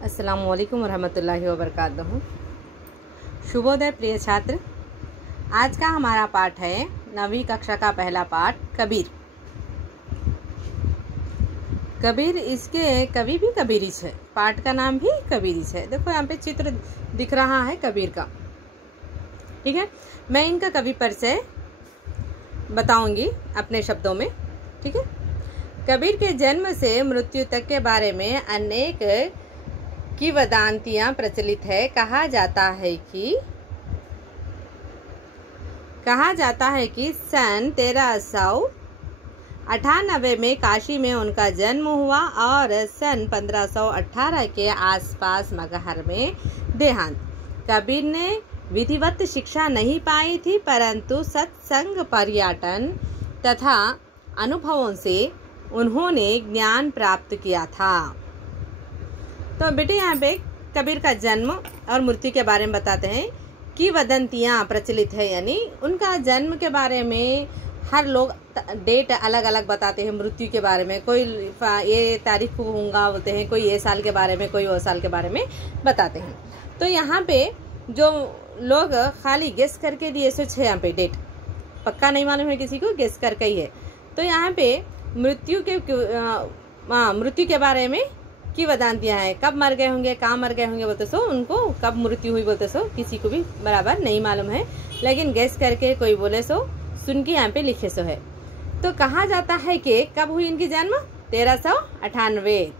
अस्सलामु अलैकुम वरहमतुल्लाहि वबरकातुहू। शुभोदय प्रिय छात्र। आज का हमारा पाठ है 9वीं कक्षा का पहला पाठ कबीर। कबीर, इसके कवि भी कबीरिच है, पाठ का नाम भी कबीरिच है। देखो यहाँ पे चित्र दिख रहा है कबीर का। ठीक है, मैं इनका कवि परिचय बताऊंगी अपने शब्दों में। ठीक है, कबीर के जन्म से मृत्यु तक के बारे में अनेक किंवदंतियां प्रचलित है। कहा जाता है कि सन 1398 में काशी में उनका जन्म हुआ और सन 1518 के आसपास मगहर में देहांत। कबीर ने विधिवत शिक्षा नहीं पाई थी, परंतु सत्संग, पर्यटन तथा अनुभवों से उन्होंने ज्ञान प्राप्त किया था। तो बेटे यहाँ पे कबीर का जन्म और मृत्यु के बारे में बताते हैं। किंवदंतियां प्रचलित है, यानी उनका जन्म के बारे में हर लोग डेट अलग अलग बताते हैं। मृत्यु के बारे में कोई ये तारीख को होगा बोलते हैं, कोई ये साल के बारे में, कोई वो साल के बारे में बताते हैं। तो यहाँ पे जो लोग खाली गेस करके दिए सो छः, यहाँ पे डेट पक्का नहीं मालूम है किसी को, गेस करके ही है। तो यहाँ पे मृत्यु के बारे में किंवदंतियां हैं। कब मर गए होंगे, कहाँ मर गए होंगे बोलते सो, उनको कब मृत्यु हुई बोलते सो किसी को भी बराबर नहीं मालूम है, लेकिन गेस करके कोई बोले सो सुन के यहाँ पे लिखे सो है। तो कहा जाता है कि कब हुई इनकी जन्म 1398।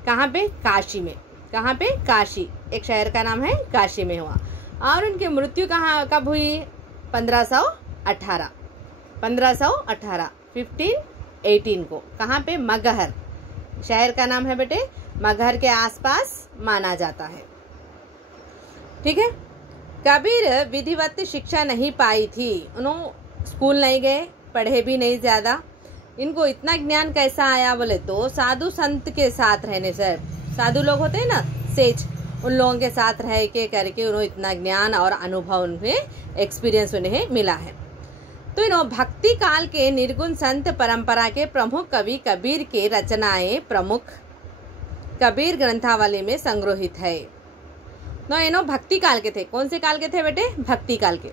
कहाँ पे? काशी में। कहाँ पे? काशी, एक शहर का नाम है, काशी में हुआ। और उनकी मृत्यु कब हुई? 1518 1518 को। कहाँ पे? मगहर, शहर का नाम है बेटे, मगहर के आसपास माना जाता है। ठीक है, कबीर विधिवत शिक्षा नहीं पाई थी। उन्होंने स्कूल नहीं गए, पढ़े भी नहीं ज्यादा। इनको इतना ज्ञान कैसा आया बोले तो साधु संत के साथ रहने से। साधु लोग होते हैं ना, सेज, उन लोगों के साथ रह के करके उन्हें इतना ज्ञान और अनुभव, उन्हें एक्सपीरियंस उन्हें मिला है। तो भक्ति काल के निर्गुण संत परंपरा के प्रमुख कवि कबीर के रचनाएं प्रमुख कबीर ग्रंथावली में संग्रहित है। तो भक्ति काल के थे। कौन से काल के थे बेटे? भक्ति काल के।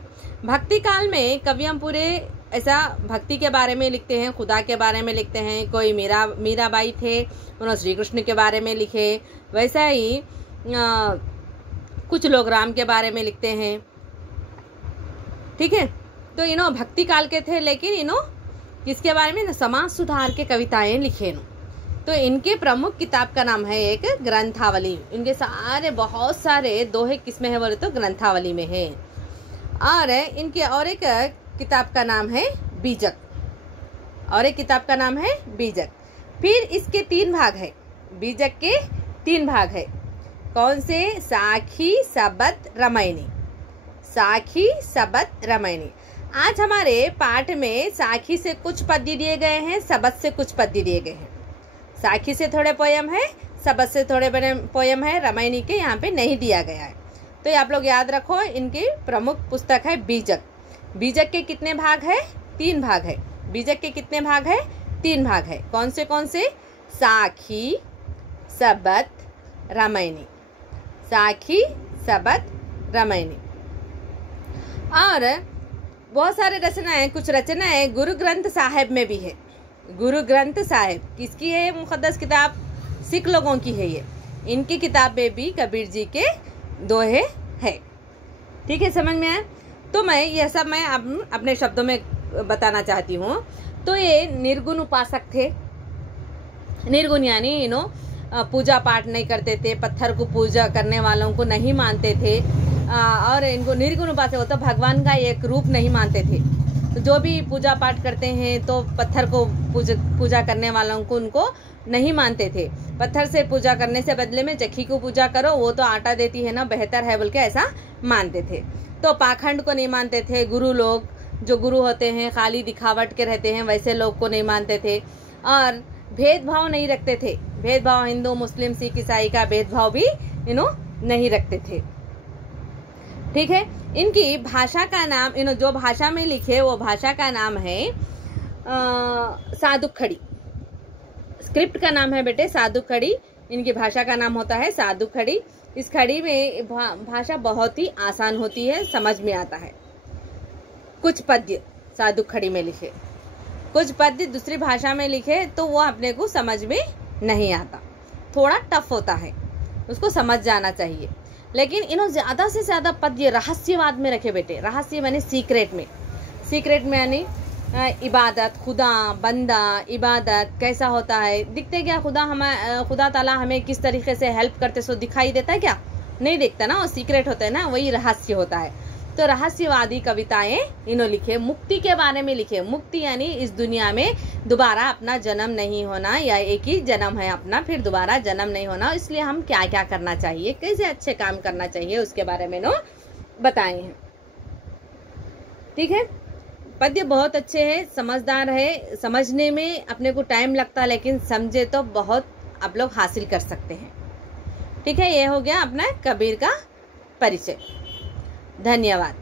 भक्ति काल में कवियां पूरे ऐसा भक्ति के बारे में लिखते हैं, खुदा के बारे में लिखते हैं। कोई मीराबाई थे, उन्होंने श्री कृष्ण के बारे में लिखे। वैसा ही कुछ लोग राम के बारे में लिखते हैं। ठीक है, तो भक्ति काल के थे, लेकिन किसके बारे में? समाज सुधार के कविताएं लिखे। तो इनके प्रमुख किताब का नाम है एक ग्रंथावली। इनके सारे बहुत सारे दोहे किसमें है बोले तो ग्रंथावली में है। और इनके और एक किताब का नाम है बीजक, और एक किताब का नाम है बीजक। फिर इसके 3 भाग है, बीजक के 3 भाग है। कौन से? साखी, सबत, रामायणी। साखी, सबत, रामायणी। आज हमारे पाठ में साखी से कुछ पद्य दिए गए हैं, सबत से कुछ पद्य दिए गए हैं। साखी से थोड़े पोयम है, सबत से थोड़े बड़े पोयम है, रामायणी के यहाँ पे नहीं दिया गया है। तो आप लोग याद रखो, इनकी प्रमुख पुस्तक है बीजक। बीजक के कितने भाग है? 3 भाग है। बीजक के कितने भाग है? 3 भाग है। कौन से? साखी, सबत, रामायणी। साखी, सबत, रामायणी। और बहुत सारे रचनाएं, कुछ रचनाएं गुरु ग्रंथ साहिब में भी है। गुरु ग्रंथ साहिब किसकी है? मुकद्दस किताब, सिख लोगों की है ये। इनकी किताब में भी कबीर जी के दोहे है। ठीक है, समझ में आया? तो मैं यह सब अपने शब्दों में बताना चाहती हूँ। तो ये निर्गुण उपासक थे। निर्गुण यानी पूजा पाठ नहीं करते थे, पत्थर को पूजा करने वालों को नहीं मानते थे। और इनको निर्गुण उपासक होता, भगवान का एक रूप नहीं मानते थे। तो जो भी पूजा पाठ करते हैं तो पत्थर को पूजा करने वालों को उनको नहीं मानते थे। पत्थर से पूजा करने से बदले में चक्की को पूजा करो, वो तो आटा देती है ना, बेहतर है बोल के ऐसा मानते थे। तो पाखंड को नहीं मानते थे। गुरु लोग, जो गुरु होते हैं खाली दिखावट के रहते हैं, वैसे लोग को नहीं मानते थे। और भेदभाव नहीं रखते थे। भेदभाव हिंदू, मुस्लिम, सिख, ईसाई का भेदभाव भी नहीं रखते थे। ठीक है, इनकी भाषा का नाम, जो भाषा में लिखे वो भाषा का नाम है साधुखड़ी। स्क्रिप्ट का नाम है बेटे साधुखड़ी। इनकी भाषा का नाम होता है साधु खड़ी। इस खड़ी में भाषा बहुत ही आसान होती है, समझ में आता है। कुछ पद्य साधु खड़ी में लिखे, कुछ पद्य दूसरी भाषा में लिखे तो वो अपने को समझ में नहीं आता, थोड़ा टफ होता है, उसको समझ जाना चाहिए। लेकिन इन्होंने ज़्यादा से ज़्यादा पद्य रहस्यवाद में रखे बेटे। रहस्य यानी सीक्रेट में, सीक्रेट में यानी इबादत, खुदा, बंदा, इबादत कैसा होता है, दिखते क्या खुदा ताला हमें किस तरीके से हेल्प करते सो दिखाई देता है क्या? नहीं दिखता ना, वो सीक्रेट होता है ना, वही रहस्य होता है। तो रहस्यवादी कविताएं इन्होंने लिखे। मुक्ति के बारे में लिखे। मुक्ति यानी इस दुनिया में दोबारा अपना जन्म नहीं होना, या एक ही जन्म है अपना, फिर दोबारा जन्म नहीं होना, इसलिए हम क्या क्या करना चाहिए, कैसे अच्छे काम करना चाहिए, उसके बारे में बताए हैं। ठीक है, पद्य बहुत अच्छे हैं, समझदार है, समझने में अपने को टाइम लगता है, लेकिन समझे तो बहुत आप लोग हासिल कर सकते हैं। ठीक है, ये हो गया अपना कबीर का परिचय। धन्यवाद।